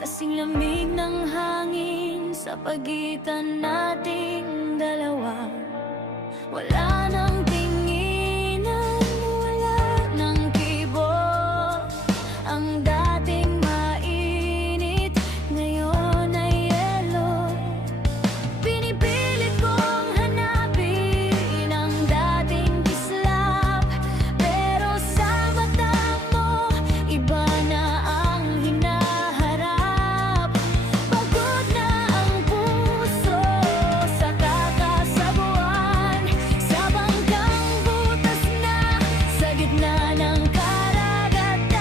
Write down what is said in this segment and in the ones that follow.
kasing lamig ng hangin sa pagitan nating dalawa. Wala nang tinginan, wala nang kibo. Ang dating mainit, ngayon ay yelo. Pinipilit kong hanapin ang dating kislap, pero sa mata mo, iba na ang hinaharap. Pagod na ang puso sa kakasabuan, sa bangkang butas na sa gitna ng karagatan.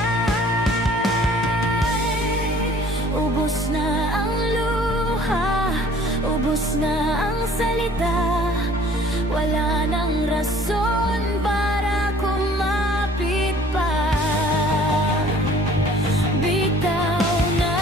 Ubos na ang luha, ubos na ang salita, wala nang rason para kumapit pa. Bitaw na.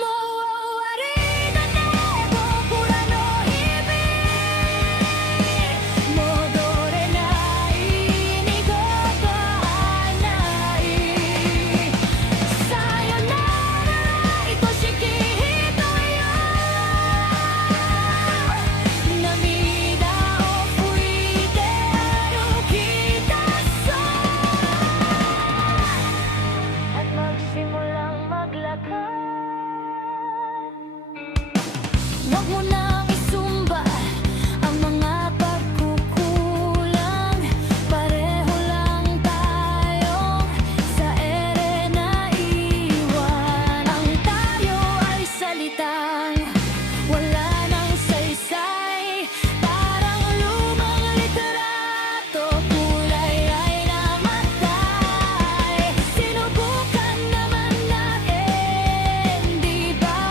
Mawawari na nebo, pura no ibig. Modore na inigoto anai. Sayonara, itoshiki hitoyo. Namida o fuite arukitaso. At magsimulang maglakad. Huwag mo nang isumbat ang mga pagkukulang. Pareho lang tayong sa ere na iwan. Ang tayo ay salitang wala nang saysay, parang lumang litrato, kulay ay namatay. Sinubukan naman natin, di ba?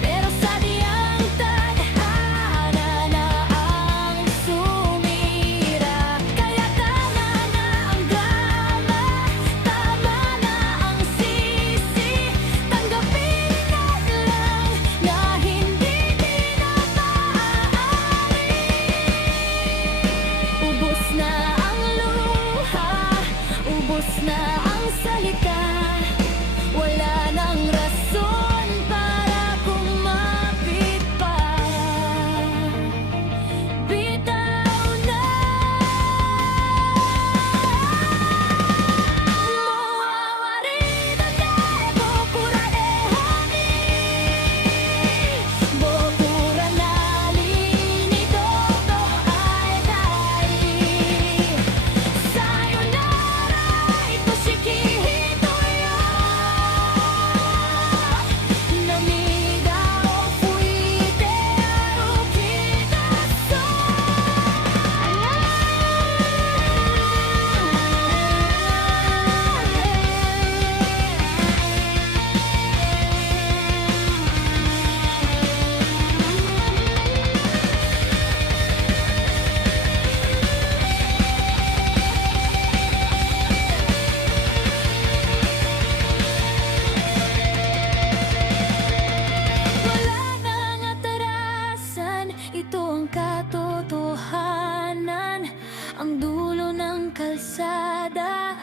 Pero sadyang tadhana na ang sumira. Kaya tama na ang drama, tama na ang sisi. Tanggapin na lang na hindi din na maaari. Ubos na ang luha, ubos na ang salita, wala nang rason para kumapit pa. Bitaw na. Mawawari na nebo, pura e hangin. Bokura na linidogo ay dai. Sayonara, itoshiki hitoyo. Namida o fuite arukitaso. Wala nang atarasan, ito ang katotohanan. Ang dulo ng kalsada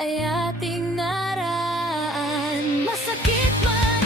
ay ating naraan. Masakit man